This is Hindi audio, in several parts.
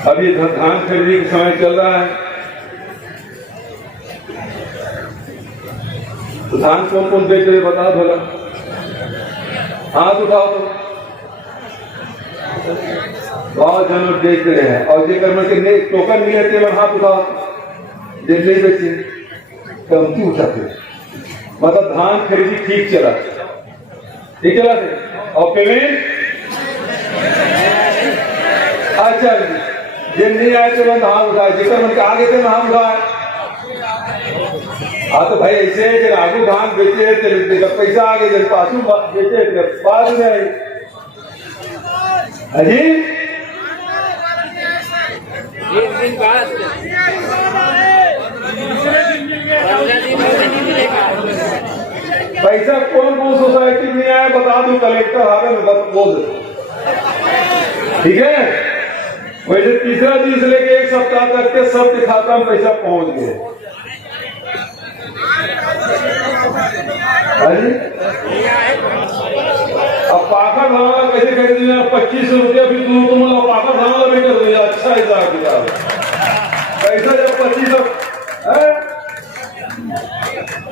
अभी धान खरीदी का समय चल रहा है, तो धान कौन कौन बेच रहे बता भला, हाथ उठाओ तो। बहुत जन बेच रहे हैं और जेकर में के टोकन मिले थे हाथ उठाओ, जे नहीं बेचे कमती उठाते। मतलब धान खरीदी ठीक चला थे और पेमेंट अच्छा जे नहीं आए तो मैं हाथ उठाए, जेकर मन के आगे थे मैं हाथ उठाए। हाँ तो भाई ऐसे जब आगू धान बेचे जब पैसा आगे जब पासू बेचे जब बाद में आई अजी एक दिन बाद पैसा कौन कौन सोसाइटी में आया बता दूं, कलेक्टर हारे में बोल दे, ठीक है। वैसे तीसरा दिन से लेके एक सप्ताह तक के सबके खाता में पैसा पहुंच गए। अब पाखड़ धान कैसे खरीदी 25 रुपया भी दूर तुम लोग पाखड़ धान भी कर दिया। अच्छा हिसाब किताब पैसा जब 25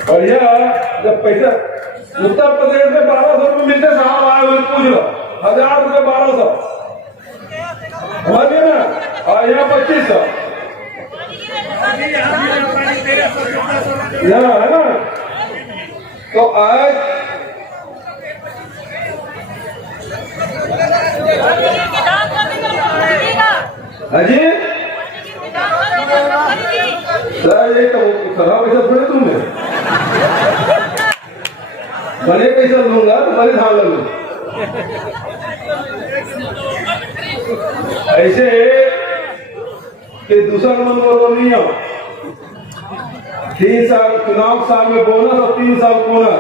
बढ़िया, जब पैसा उत्तर प्रदेश में 1200 रुपये मिलते साहब आए हुए पूछ लो 1000 रुपये 1200 समझिए ना, और यहाँ 2500 है ना। तो आज अजी सर ये तो खराब पैसा थोड़े दूंगे, बड़े पैसा लूंगा तो बड़े धान लूंगा। ऐसे कि दूसरा नंबर नहीं हो, 3 साल चुनाव साल में बोनस और 3 साल बोनस,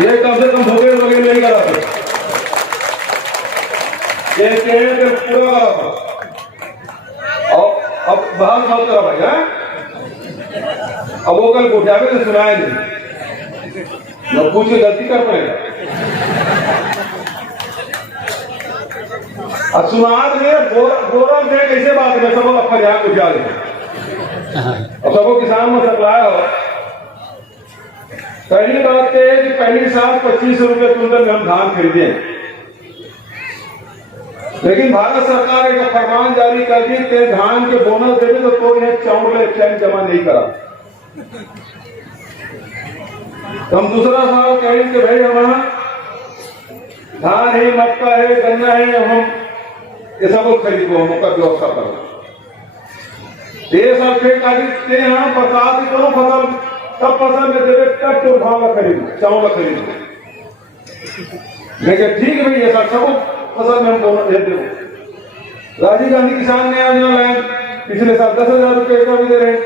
ये कम से कम भोगे वगैरह नहीं करा था, ये पूरा करा था। और अब बाहर मत करा भाई है, अब वो कल उठावे तो सुनाया नहीं, न पूछ के गलती कर पाएगा। अब सुनात में गोरा में कैसे बात में सब अपना यहाँ कुछ आ गए और सबको किसान में सप्लाई हो। पहली बात है कि पहली साल 25 रुपये क्विंटल में हम धान खरीदे, लेकिन भारत सरकार एक फरमान जारी कर दी कि धान के बोनस देवे तो कोई है चावल चैन जमा नहीं करा। तो हम दूसरा साल कहें कि भाई हमारा धान है, मक्का है, गन्ना है, हम ये सब खरीदो, हम उसका व्यवस्था करो। ये साल फिर खरीदते हैं बरसात की करो फसल, तब फसल में देवे तब तो धान खरीदो, चावल खरीदो। लेकिन ठीक है भाई ये सब फसल में हम बोनस देते हो। राजीव गांधी किसान नया लाइन पिछले साल 10,000 रुपये का भी दे रहे हैं।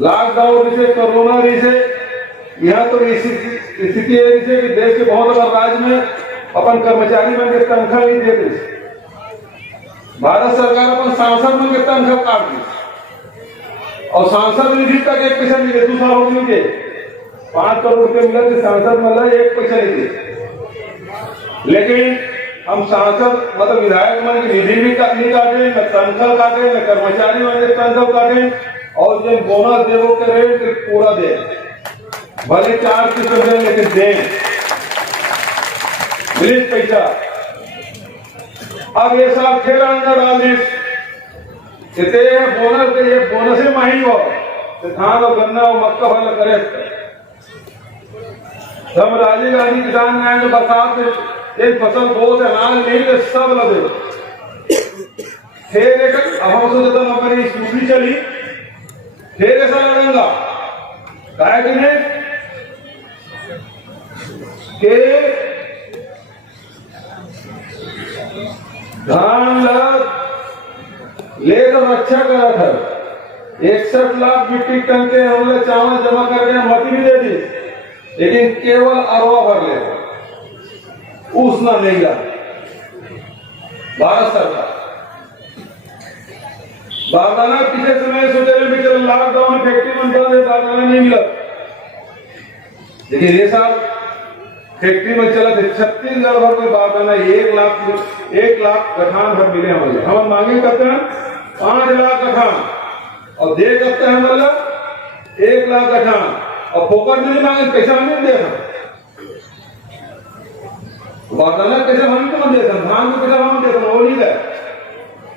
लॉकडाउन से कोरोना से यहाँ तो स्थिति है कि देश के बहुत बड़े राज्य में अपन कर्मचारी बन के तनख्वाह नहीं देते। भारत सरकार अपन सांसद बन के तनख्वाह काट दी और सांसद निधि तक 1 पैसा नहीं दे। 2 साल हो गए 5 करोड़ रुपये मिला थे, सांसद मतलब 1 पैसा नहीं दे। लेकिन हम सांसद मतलब विधायक मन की निधि भी नहीं काटे, न तनख्वाह काटे, न कर्मचारी मन के तनख्वाह काटे, और जो बोनस देवो के रेट पूरा दे, भले 4 किस्म दे लेकिन दे मिले पैसा। अब ये सब खेल अंदर डाल दी बोनस के, ये बोनस ही माही हो धान और गन्ना और मक्का भला करे। हम राजीव गांधी किसान न्याय जो बरसात में एक फसल बहुत अनाज नहीं तो सब लगे। फिर एक अब सोचता हमारी स्कूटी चली, फिर ऐसा लगेगा काय कि नहीं के धान लेकर रक्षा करा था। 61 लाख मीट्रिक टन के हमने चावल जमा करके मती भी दे दी, लेकिन केवल अरवा भर ले उसना नहीं ला भारत सरकार। बारदाना पिछले समय सोचे भी चलो लॉकडाउन फैक्ट्री बंद कर दे, बारदाना नहीं मिला। लेकिन ये साल फैक्ट्री में चला थे 36,000 भर में बारदाना 1 लाख गठान भर मिले हमारे। हम मांगे करते हैं 5 लाख गठान और दे करते हैं मतलब 1 लाख गठान और फोकट नहीं मांगे, पैसा हमें दे बारदाना पैसा हम तो देते हैं, धान को पैसा हम देते हैं, वो नहीं है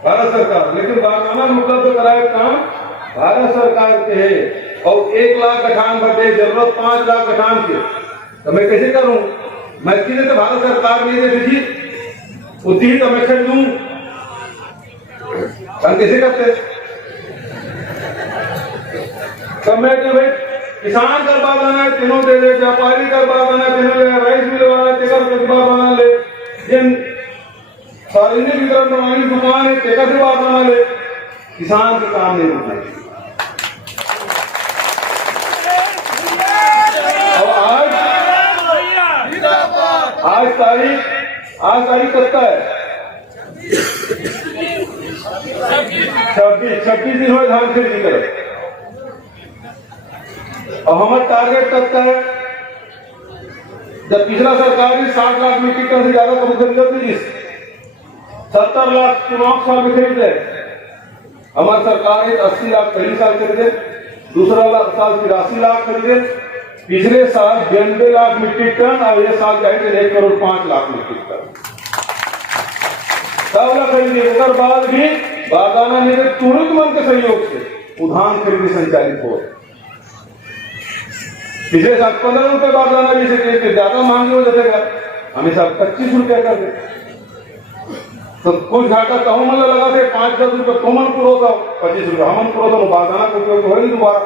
भारत सरकार। लेकिन बारदाना उपलब्ध कराए काम भारत सरकार के है और 1 लाख गठान भर दे, जरूरत 5 लाख गठान की, तो मैं कैसे करूं? मैं किसी से भारत सरकार नहीं दे रही उतनी तो मैं खरीद दूं, हम कैसे करते? कमेटी भाई किसान कर बारदाना है तीनों दे दे, व्यापारी कर बारदाना है तीनों ले, राइस मिल वाला टेकर कर बारदाना ले, जिन सार्वजनिक वितरण प्रणाली दुकान है टेकर से बारदाना ले, किसान के काम नहीं रुकना। आज तारीख करता है 26 दिन हो धान खरीदी कर और हमारा टारगेट करता है। जब पिछला सरकार 60 लाख मीट्रिक टन से ज्यादा कम खरीदी 70 लाख चुनाव साल में खरीदे, हमारी सरकार 80 लाख पहली साल खरीदे, दूसरा साल 83 लाख खरीदे, पिछले साल 92 लाख मीट्रिक टन और ये साल जाए 1 करोड़ 5 लाख मीट्रिक टन सब लाख खरीदी। उसके बाद भी बारदाना निगम तुरंत मन के सहयोग से उधान खरीदी संचालित हो। पिछले साल 15 रुपए बारदाना भी से ज्यादा महंगी हो जाएगा, हमेशा 25 रुपया कर दे तो कुछ घाटा कहूं मतलब लगा थे 5-10 रुपये कॉमन पुरो था 25 रुपये हमन पुरो था बारदाना को उपयोग हो नहीं दोबारा।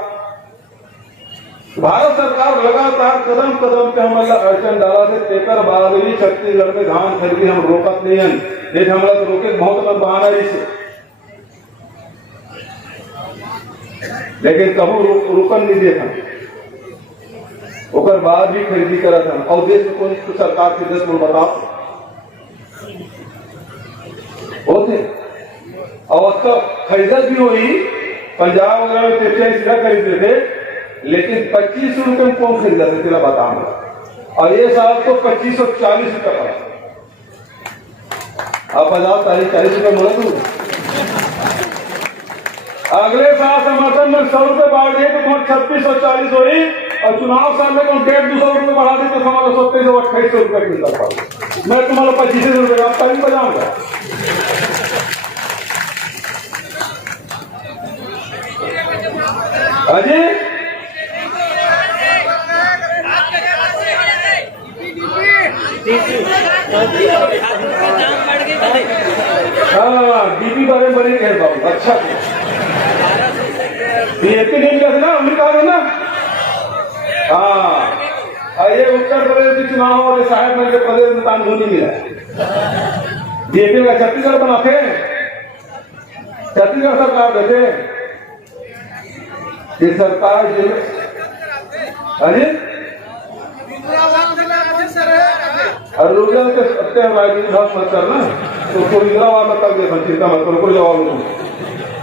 भारत सरकार लगातार कदम कदम पे हमारा अड़चन डाला थे, तेकर बाद भी छत्तीसगढ़ में धान खरीदी हम रोकत नहीं है, नहीं हमारा तो रोके बहुत मन बहाना इसे, लेकिन कहूं रुकन नहीं देखा ओकर बाद भी खरीदी करा था। और देश में कौन सरकार के देश में बताओ होते और तो खरीदत भी हुई, पंजाब वगैरह में 63 खरीदते थे, लेकिन 25 रुपए में कौन खरीदा था तेरा बताऊंगा। और ये साल तो 2540 रुपए पड़ा, आप बताओ 40 रुपए मिला तू। अगले साल समर्थन में 100 रुपए बढ़ गए तो 2640 हुई और चुनाव साल में 150-200 रुपए बढ़ा दी तो हमारा 2700-2800 रुपए मिलता पड़ा। मैं तुम्हारा 25 रुपए का तारीख बजाऊंगा। अजी हाँ डीपी बारे में बड़ी कह बाबू अच्छा डीएपी नहीं मिला था ना हमने कहा था ना। हाँ ये उत्तर प्रदेश के चुनाव वाले साहब मध्य प्रदेश में कानून नहीं मिला डीएपी का छत्तीसगढ़ बनाते छत्तीसगढ़ सरकार देते ये सरकार अरे और रुपया के सत्य राजनीति मत करना तो उसको इंदिरावाद मत कर दे, चिंता मत करो, कोई जवाब नहीं।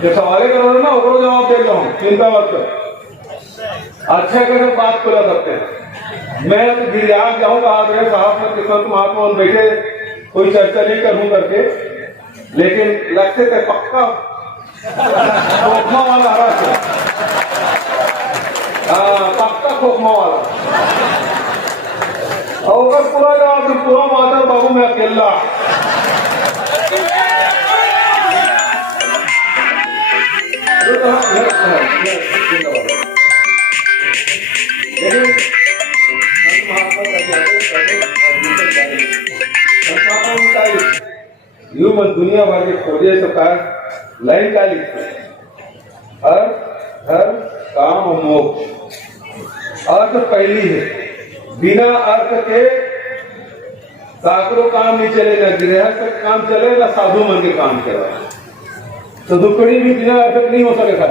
जो सवाल करो ना उसको जवाब दे रहा हूँ, चिंता मत कर। अच्छा कैसे बात खुला सकते हैं। मैं तो गिरियाज जाऊंगा आज साहब में संत महात्मा बैठे कोई चर्चा नहीं करूं करके, लेकिन लगते थे पक्का खोखमा वाला पक्का खोखमा वाला और पूरा जवाब पूरा माता बाबू में अकेला यूं मत दुनिया भर के खोजे तो लाइन क्या लिखते धर्म काम और मोक्ष। अर्थ पहली है, बिना अर्थ के साकरों काम नहीं चले, ना गृहस्थ का काम चले ना साधु मन के काम चले। तो दुकड़ी भी बिना अर्थ नहीं हो सकेगा,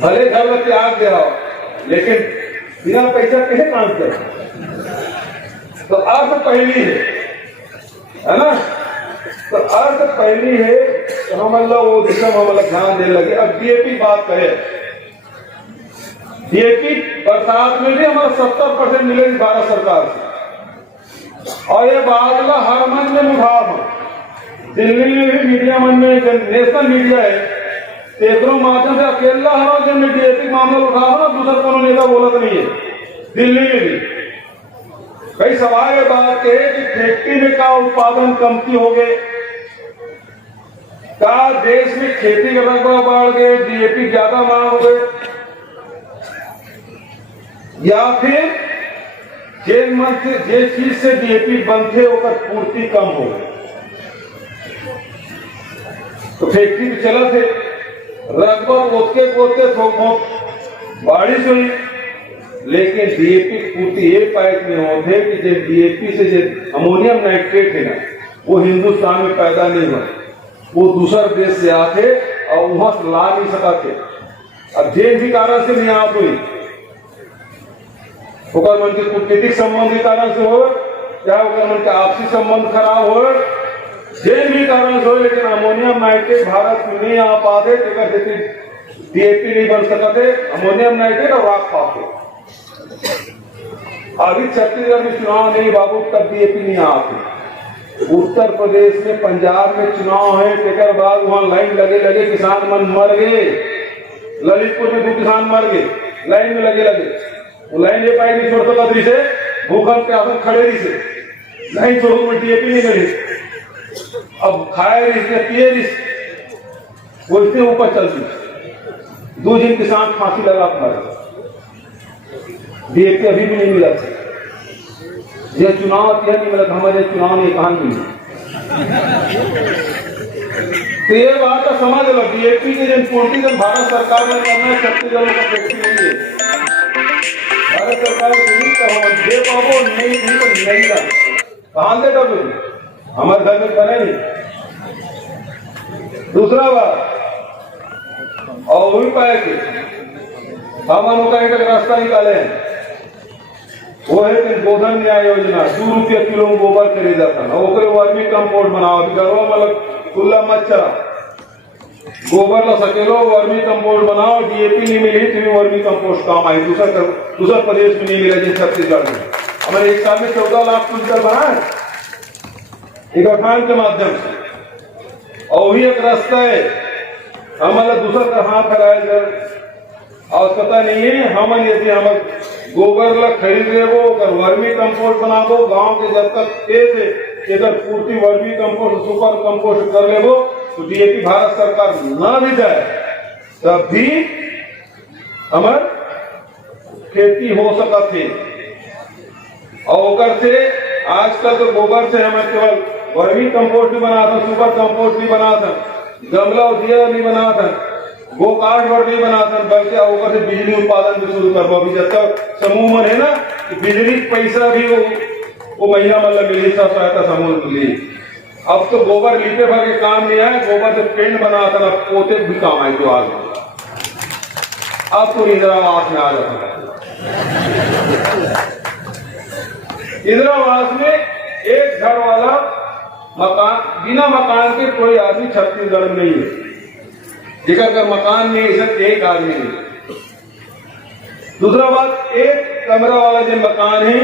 भले घर में त्याग दे आओ लेकिन बिना पैसा कैसे काम चले। तो अर्थ पहली है ना, तो अर्थ पहली है तो हम वो दिशा में ध्यान देने लगे। अब डीएपी बात करें, डीएपी बरसात में भी हमारा 70% मिलेगी भारत सरकार से, और ये बादला हर मंच में उठा था। दिल्ली में भी मीडिया मन में नेशनल मीडिया है, तेकरों माध्यम से अकेला हरा जब डीएपी मामला उठा था, दूसरा कोनो नेता बोलत नहीं है। दिल्ली में भी कई सवाल ये बात के कि फैक्ट्री में का उत्पादन कमती हो गए, का देश में खेती का रकबा बढ़ गए, डीएपी ज्यादा मांग हो गए, या फिर जिस चीज से डीएपी बनते होकर पूर्ति कम हो गई। तो फैक्ट्री भी चला थे, रकबा पोतके बारिश हुई, लेकिन डीएपी पूर्ति ये पाइप में होते कि जब डीएपी से जो अमोनियम नाइट्रेट है ना, वो हिंदुस्तान में पैदा नहीं हुआ, वो दूसरे देश से आते और वहां से ला नहीं सका थे। अब जिस भी कारण से नहीं आप हुई, मन के कूटनीतिक संबंध के कारण से हो, या मन के आपसी संबंध खराब हो, जिन भी कारण से हो, लेकिन अमोनियम नाइट्रेट भारत में नहीं आ पाते, डीएपी नहीं बन सकते, अमोनियम नाइट्रेट और राख पाते। अभी छत्तीसगढ़ में चुनाव नहीं बाबू, तब डीएपी नहीं आते। उत्तर प्रदेश में, पंजाब में चुनाव है, तेकर बाद वहां लाइन लगे किसान मन मर गए। ललितपुर में 2 किसान मर गए, लाइन में लगे वो लाइन ले पाई नहीं छोड़ सकती से, भूखंड पे आसन खड़े रही से, लाइन छोड़ो में डीएपी नहीं मिली। अब खाए रही से, पिए रही, वो इतने ऊपर चलती, 2 दिन किसान फांसी लगा मरे। डीएपी अभी भी नहीं मिला। यह चुनाव यह नहीं मिला, हमारे चुनाव में कहां मिली। तो ये बात तो समझ लो, डीएपी की जन पूर्ति जब भारत सरकार ने करना है, छत्तीसगढ़ का फैक्ट्री नहीं है। भारत सरकार दे पाबो नहीं तो नहीं था, कहां से कब हमारे घर में बने नहीं। दूसरा बात और वो भी पाए कि हम का एक रास्ता निकाले हैं, वो है कि गोधन न्याय योजना। 2 रुपया किलो में गोबर खरीदा था, ओकरे वर्मी कंपोस्ट बनाओ। अभी घरों मतलब खुला मत चला, गोबर ला सकेलो, वर्मी कंपोस्ट बनाओ। डीएपी नहीं मिली तो वर्मी कंपोस्ट काम आई। दूसरा प्रदेश में नहीं मिला, जैसे छत्तीसगढ़ में हमारे एक साल में 14 लाख क्विंटल बनाए एक अखान के माध्यम से। और वही एक रास्ता है, हमारा दूसरा का हाथ फैलाया जाए आवश्यकता नहीं है। हम यदि हम गोबर ला खरीद लेबो, वर्मी कंपोस्ट बनाबो, गांव के जब तक खेत है अगर पूर्ति वर्मी कंपोस्ट सुपर कंपोस्ट कर लेबो, तो डीएपी भारत सरकार ना भी जाए तब भी हमार खेती हो सकत है। और से आजकल तो गोबर से हमें केवल वर्मी कंपोस्ट भी बना था, सुपर कंपोस्ट भी बना था, गमला दिया नहीं बना था, वो कार्ड वर्ड नहीं बना था, बल्कि ऊपर से बिजली उत्पादन भी शुरू कर। अभी जब तक समूह में है ना कि बिजली पैसा भी वो महिला मतलब मिली, सहायता समूह मिली। अब तो गोबर लीपे भर के काम नहीं आए, गोबर से पेंट बना था, पोते भी काम आए। तो आज अब तो इंदिरा आवास में आ जाता है। इंदिरा आवास में एक घर वाला मकान, बिना मकान के कोई आदमी छत्तीसगढ़ में नहीं है। जिकर मकान में एक आदमी नहीं। दूसरा बात, एक कमरा वाला जो मकान है,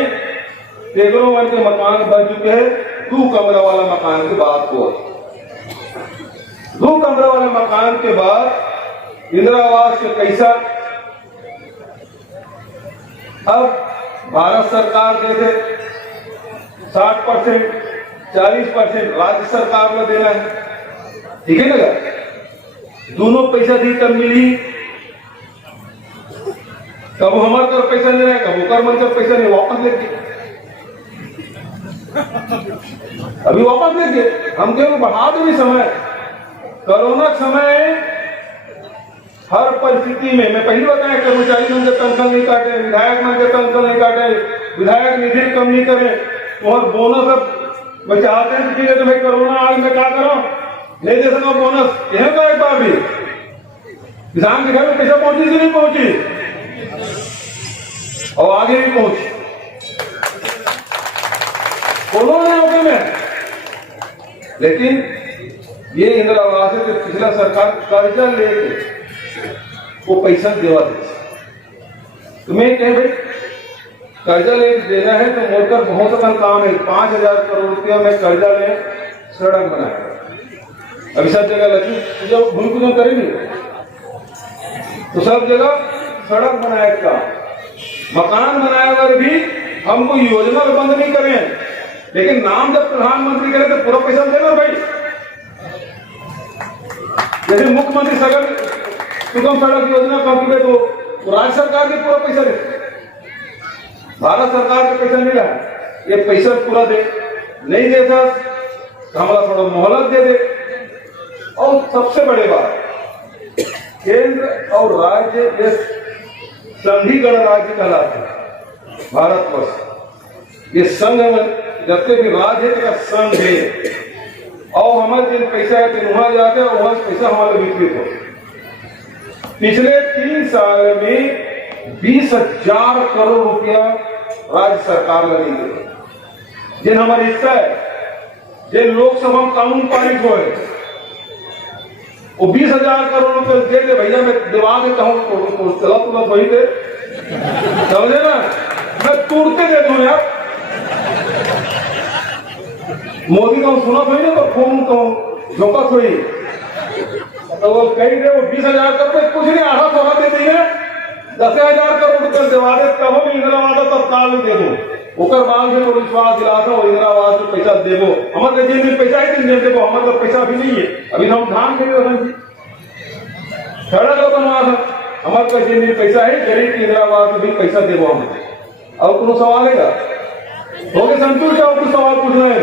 तेगरों वन के मकान बन चुके हैं। 2 कमरा वाला मकान की बात हुआ। 2 कमरा वाले मकान के बाद इंदिरा आवास के पैसा अब भारत सरकार जैसे 60%, 40% राज्य सरकार में देना है। ठीक है ना, दोनों पैसा दी तब मिली। कब हमारे कर पैसा नहीं रहे, कब कर मन कर पैसा नहीं, वापस लेके अभी वापस लेके हम क्यों बढ़ा दो भी समय। कोरोना समय हर परिस्थिति में, मैं पहले बताया, कर्मचारी मन के तनख्वाह नहीं काटे, विधायक मन के तनख्वाह नहीं काटे, विधायक निधि कम नहीं करे, और बोनस अब बचाते हैं। ठीक है, तो भाई कोरोना आज में क्या करो, नहीं दे सका बोनस। यह का एक बार भी किसान के घर में पैसा पहुंची कि नहीं पहुंची, और आगे भी पहुंची। उन्होंने होगे में, लेकिन ये इंदिरा आवास है कि पिछला सरकार कर्जा लेके वो पैसा देवा दे। तो मैं कह भाई कर्जा ले देना है तो मोड़कर बहुत अपन काम है। 5,000 करोड़ रुपया में कर्जा ले सड़क बनाया। अभी सब जगह लक्ष्मी पूजा भूमि पूजन करेंगे तो सब जगह सड़क बनाए का, मकान बनाए पर भी हमको योजना में बंद नहीं करें, लेकिन नाम जब प्रधानमंत्री करे तो पूरा पैसा देना भाई। जैसे मुख्यमंत्री सड़क सुगम सड़क योजना कंप्लीट है तो राज्य सरकार के पूरा पैसा दे, भारत सरकार का पैसा नहीं रहा। ये पैसा पूरा दे, नहीं देता तो हमारा थोड़ा मोहलत दे दे। और सबसे बड़ी बात, केंद्र और राज्य ये संघी गणराज्य कहलाते हैं भारतवर्ष। ये संघ में जबकि भी राज्य का संघ है और हमारे जिन पैसा है तो वहां जाके वहां पैसा हमारे वितरित हो। पिछले 3 साल में 20,000 करोड़ रुपया राज्य सरकार लगेगी। जिन हमारे हिस्सा है, जिन लोकसभा में कानून पारित हुए वो 20,000 करोड़ रुपये दे दे भैया, मैं दिवा देता हूँ तो चला तुला वही दे, समझे ना, मैं तोड़ते दे दूं यार। मोदी का सुना थोड़ी ना, तो फोन तो झोंका थोड़ी, तो वो कही दे वो 20,000 करोड़ कुछ नहीं, आधा सौदा दे देंगे, 10,000 करोड़ रुपये दिवा दे तब भी इंदिरा आवास तत्काल दे दो। ओकर बाद में तो विश्वास दिलाता वो इंदिरा आवास में पैसा देवो। हमारे जेब में पैसा ही नहीं देवो, हमारे तो पैसा भी नहीं है। अभी हम धान खरीद रहे हैं, सड़क बनवा रहे, हमारे पास जेब में पैसा है, गरीब की इंदिरा आवास में भी पैसा देवो हमें। और कोनो सवाल है क्या? हो गए संतुष्ट, और कुछ सवाल पूछना है?